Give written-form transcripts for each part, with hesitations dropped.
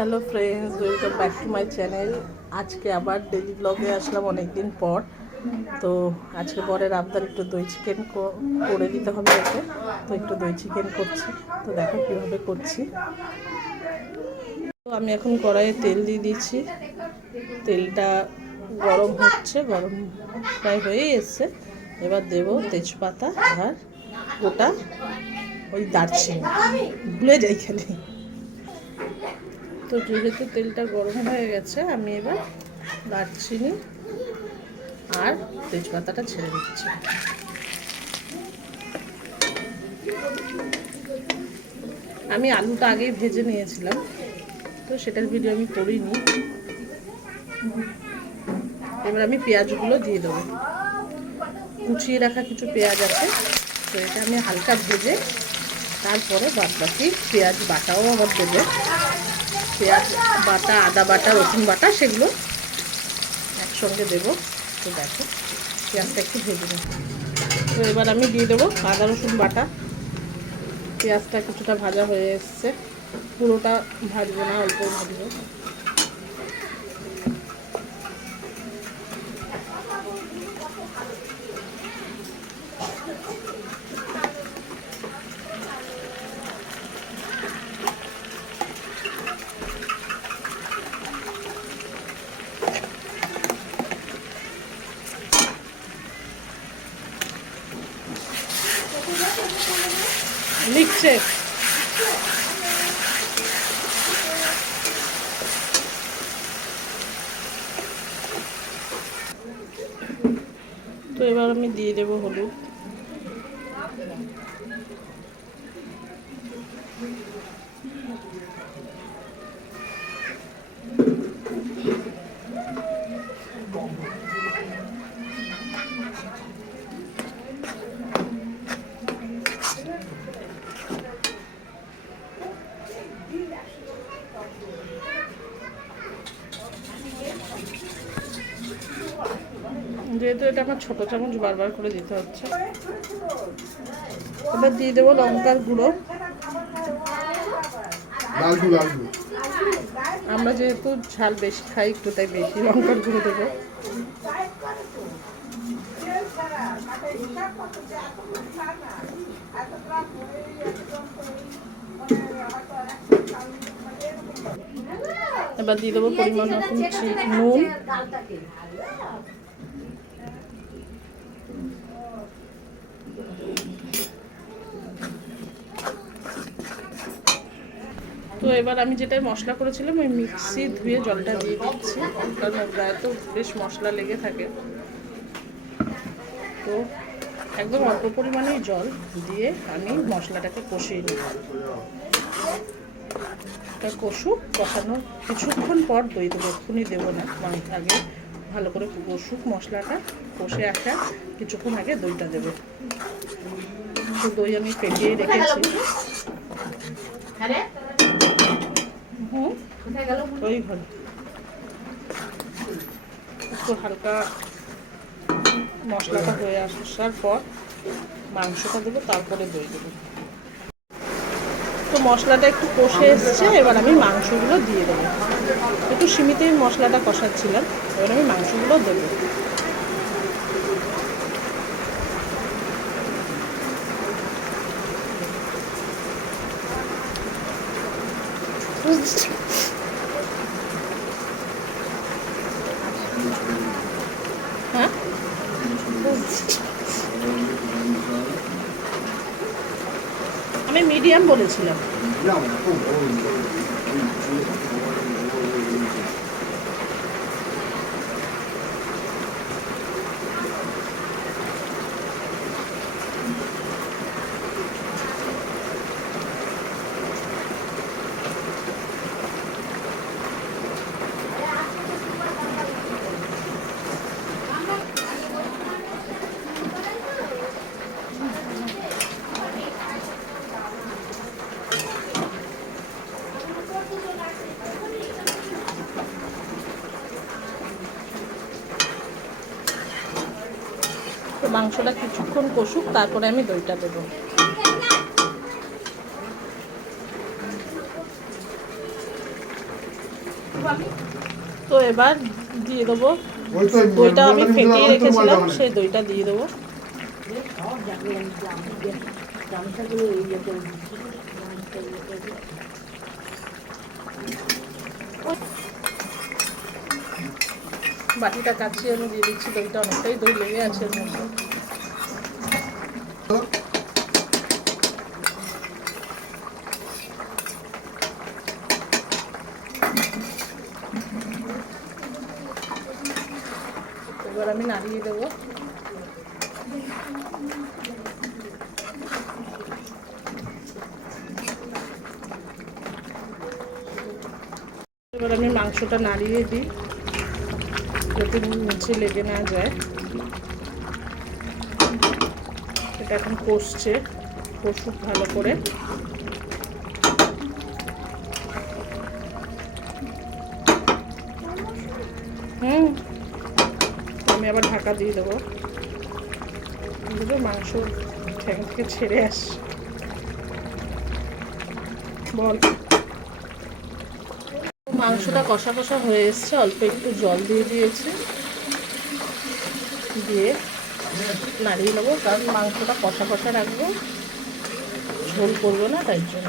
Hello friends, welcome back to my channel. আজকে আবার daily ব্লগে আসলাম অনেক দিন পর। তো আজকে বরের আবদার একটু দই চিকেন করে দিতে হবে ওকে, তো একটু দই চিকেন করছি। তো দেখো কীভাবে করছি। তো আমি এখন কড়াইয়ে তেল দিয়ে দিয়েছি, তেলটা গরম হচ্ছে, গরম প্রায় হয়েই এসছে। এবার দেবো তেজপাতা আর গোটা ওই দারচিনি, ভুলে যাই খালি। তো যেহেতু তেলটা গরম হয়ে গেছে, আমি এবার দারচিনি আর তেজপাতাটা ছেড়ে দিচ্ছি। আমি আলুটা আগেই ভেজে নিয়েছিলাম, তো সেটার ভিডিও আমি করিনি। এবার আমি পেঁয়াজগুলো দিয়ে দেবো। কুচিয়ে রাখা কিছু পেঁয়াজ আছে, তো এটা আমি হালকা ভেজে তারপরে বাদবাকি পেঁয়াজ বাটাও আবার দেবো। পেঁয়াজ বাটা, আদা বাটা, রসুন বাটা সেগুলো একসঙ্গে দেবো। তো দেখো পেঁয়াজটা একটু ভেজে নেব। তো এবার আমি দিয়ে দেবো আদা রসুন বাটা। পেঁয়াজটা কিছুটা ভাজা হয়ে এসছে, পুরোটা ভাজবো না, অল্প ভাজবো। লিখছে তো এবার আমি দিয়ে দেবো হলুদ, যেহেতু এটা আমার ছোটো চামচ বারবার করে দিতে হচ্ছে। এবার দিয়ে দেবো লঙ্কার গুঁড়ো। আমরা যেহেতু ঝাল বেশি খাই একটু, তাই বেশি লঙ্কার গুঁড়ো দেবো। এবার দিয়ে দেবো পরিমাণ মতন নুন। তো এবার আমি যেটা মশলা করেছিলাম ওই মিক্সি ধুয়ে জলটা দিয়ে দিচ্ছি, কারণ ওর গায়ে তো বেশ মশলা লেগে থাকে। তো একদম অল্প পরিমাণেই জল দিয়ে আমি মশলাটাকে কষিয়ে নিই। কষুক, কষানোর কিছুক্ষণ পর দই দেবো, এক্ষুনি দেবো না, আগে ভালো করে কষুক মশলাটা, কষে আসা কিছুক্ষণ আগে দইটা দেবো। তো দই আমি ফেটিয়ে রেখেছি। ওই ঘরে একটু হালকা মশলাটা হয়ে আসার পর মাংসটা দেবো, তারপরে দই দেবো। তো মশলাটা একটু কষে এসছে, এবার আমি মাংসগুলো দিয়ে দেবো। একটু সীমিতই মশলাটা কষাচ্ছিলাম, এবার আমি মাংসগুলো দেবো। হ্যাঁ, আমি মিডিয়াম বলেছিলাম। তো মাংসটা কিছুক্ষণ কষুক, তারপরে আমি দইটা দেবো। তো এবার দিয়ে দেবো দইটা, আমি ফেটিয়ে রেখেছিলাম সেই দইটা দিয়ে দেবো। বাটিটা কাচিয়ে আমি দিয়ে দিচ্ছি দইটা, অনেকটাই দই লেগে আছে এর মধ্যে। এবার আমি নাড়িয়ে দেবো। এবার আমি মাংসটা নাড়িয়ে দিই যাতে নিচে লেগে না যায়। এটা এখন কষছে, কষুক ভালো করে। আমি আবার ঢাকা দিয়ে দেবো, মাংস ঠ্যাং থেকে ছেড়ে আসে। বল, মাংসটা কষা কষা হয়ে এসছে, অল্প একটু জল দিয়ে দিয়েছি, দিয়ে নাড়িয়ে নেবো, কারণ মাংসটা কষা কষা রাখবো, ঝোল করবো না, তাই জন্য।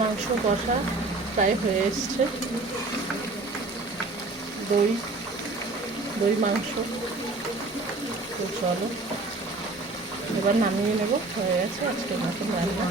মাংস কষা প্রায় হয়ে এসছে। দই মাংস, তো চলো এবার নামিয়ে নেব। হয়ে গেছে আজকে মতন রান্না।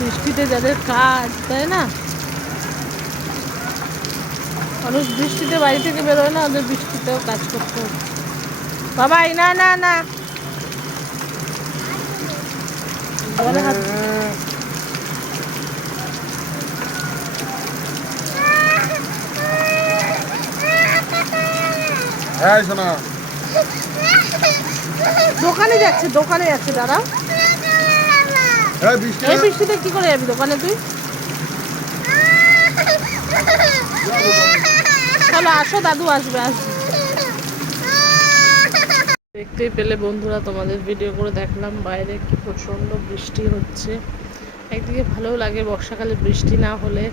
বৃষ্টিতে যাদের কাজ, তাই না, মানুষ বৃষ্টিতে বাড়ি থেকে বেরোয় না, ওদের বৃষ্টিতেও কাজ করতে হবে। বাবাই না না না দোকানে যাচ্ছে দাঁড়াও। এই বৃষ্টিতে কি করে যাবি দোকানে তুই? চলো আসো, দাদু আসবে। দেখতেই পেলে বন্ধুরা, তোমাদের ভিডিও করে দেখলাম বাইরে কি প্রচণ্ড বৃষ্টি হচ্ছে। একদিকে ভালো লাগে, বর্ষাকালে বৃষ্টি না হলে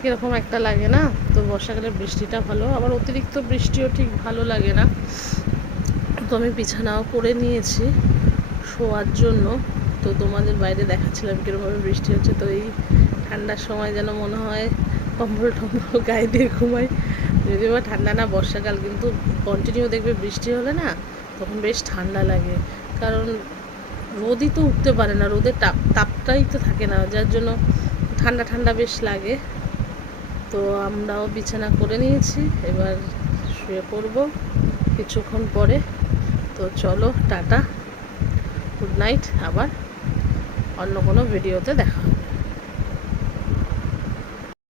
কীরকম একটা লাগে না, তো বর্ষাকালে বৃষ্টিটা ভালো, আবার অতিরিক্ত বৃষ্টিও ঠিক ভালো লাগে না। তো আমি বিছানাও করে নিয়েছি শোয়ার জন্য, তো তোমাদের বাইরে দেখাচ্ছিলাম কীরকমভাবে বৃষ্টি হচ্ছে। তো এই ঠান্ডার সময় যেন মনে হয় কম্বল টম্বল গায়ে দিয়ে ঘুমাই, যদিও বা ঠান্ডা না, বর্ষাকাল, কিন্তু কন্টিনিউ দেখবে বৃষ্টি হলে না তখন বেশ ঠান্ডা লাগে, কারণ রোদই তো উঠতে পারে না, রোদের তাপটাই তো থাকে না, যার জন্য ঠান্ডা ঠান্ডা বেশ লাগে। তো আমরাও বিছানা করে নিয়েছি, এবার শুয়ে পড়বো কিছুক্ষণ পরে। তো চলো টাটা, গুড নাইট, আবার অন্য কোনো ভিডিওতে দেখা হবে।